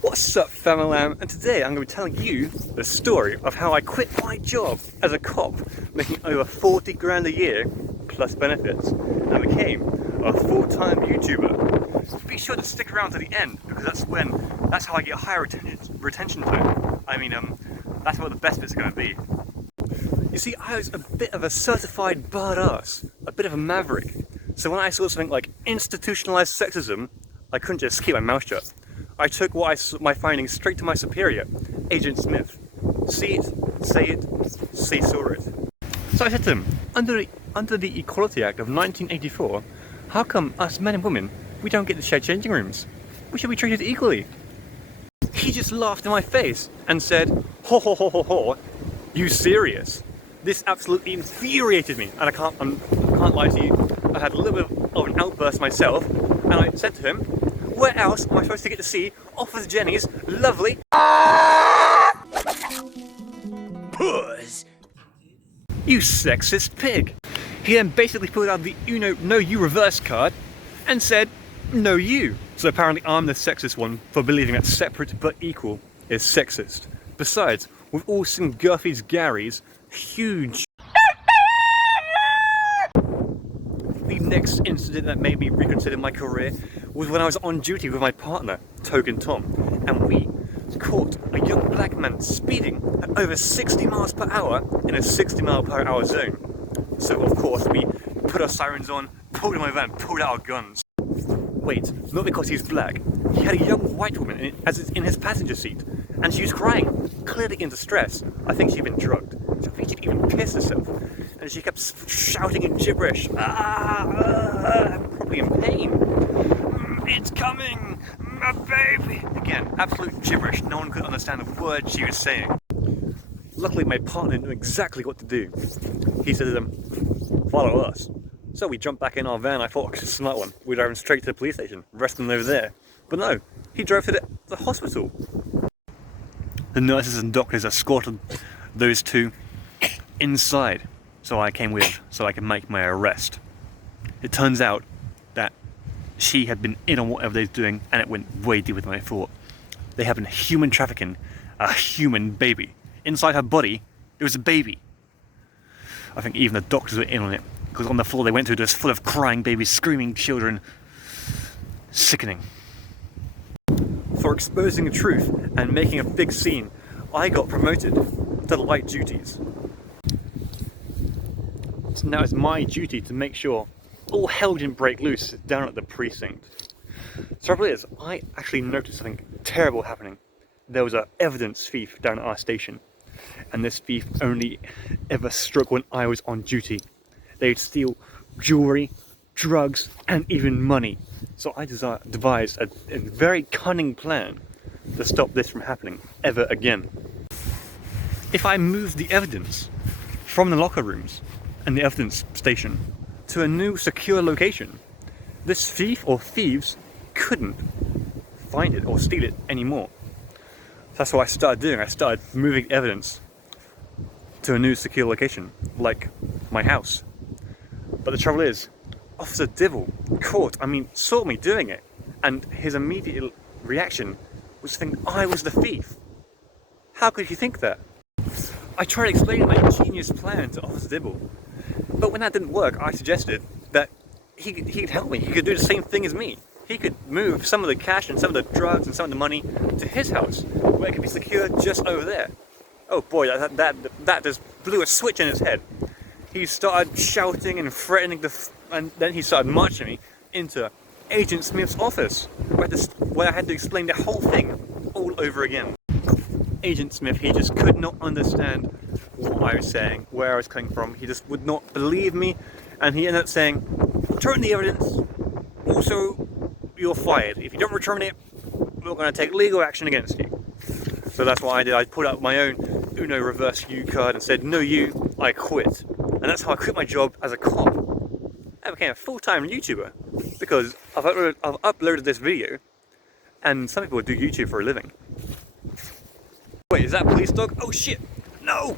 What's up, Famalam? And today I'm going to be telling you the story of how I quit my job as a cop, making over 40 grand a year plus benefits, and became a full-time YouTuber. Be sure to stick around to the end because that's how I get higher retention time. That's what the best bit's going to be. You see, I was a bit of a certified badass, a bit of a maverick. So when I saw something like institutionalized sexism, I couldn't just keep my mouth shut. I took my findings straight to my superior, Agent Smith. See it, say it, see saw it. So I said to him, under the Equality Act of 1984, how come us men and women, we don't get to share changing rooms? We should be treated equally. He just laughed in my face and said, ho ho ho ho ho, you serious? This absolutely infuriated me, and I can't lie to you, I had a little bit of an outburst myself, and I said to him, where else am I supposed to get to see Officer Jenny's lovely puss? You sexist pig! He then basically pulled out the no you reverse card and said, no you. So apparently I'm the sexist one for believing that separate but equal is sexist. Besides, we've all seen Gurphy's Gary's huge. The next incident that made me reconsider my career was when I was on duty with my partner, Token Tom, and we caught a young black man speeding at over 60 miles per hour in a 60 mile per hour zone. So of course we put our sirens on, pulled in my van, pulled out our guns. Wait, not because he's black. He had a young white woman in his passenger seat, and she was crying, clearly in distress. I think she'd been drugged. So I think she'd even pissed herself. And she kept shouting in gibberish, probably in pain. It's coming, my baby. Again, absolute gibberish. No one could understand a word she was saying. Luckily, my partner knew exactly what to do. He said to them, follow us. So we jumped back in our van. I thought, smart one. We drove him straight to the police station, arrested him over there. But no, he drove to the hospital. The nurses and doctors escorted those two inside. So I came with, so I could make my arrest. It turns out that she had been in on whatever they were doing, and it went way deeper than I thought. They had been human trafficking a human baby. Inside her body, there was a baby. I think even the doctors were in on it, because on the floor they went to was full of crying babies, screaming children. Sickening. For exposing the truth and making a big scene, I got promoted to light duties. So now it's my duty to make sure all hell didn't break loose down at the precinct. The trouble is, I actually noticed something terrible happening. There was an evidence thief down at our station, and this thief only ever struck when I was on duty. They'd steal jewelry, drugs, and even money. So I devised a very cunning plan to stop this from happening ever again. If I moved the evidence from the locker rooms and the evidence station to a new secure location, this thief or thieves couldn't find it or steal it anymore. That's what I started doing. I started moving evidence to a new secure location, like my house. But the trouble is, Officer Dibble saw me doing it, and his immediate reaction was to think I was the thief. How could he think that? I tried explaining my genius plan to Officer Dibble, but when that didn't work, I suggested that he could help me. He could do the same thing as me. He could move some of the cash and some of the drugs and some of the money to his house, where it could be secured just over there. Oh boy, that just blew a switch in his head. He started shouting and threatening, and then he started marching me into Agent Smith's office, where I had to explain the whole thing all over again. Agent Smith, he just could not understand what I was saying, where I was coming from. He just would not believe me, and he ended up saying, return the evidence, also you're fired. If you don't return it, we're going to take legal action against you. So that's what I did. I pulled out my own Uno reverse U card and said, no you, I quit. And that's how I quit my job as a cop. I became a full-time YouTuber because I've uploaded this video, and some people do YouTube for a living. Wait, is that a police dog? Oh shit! No!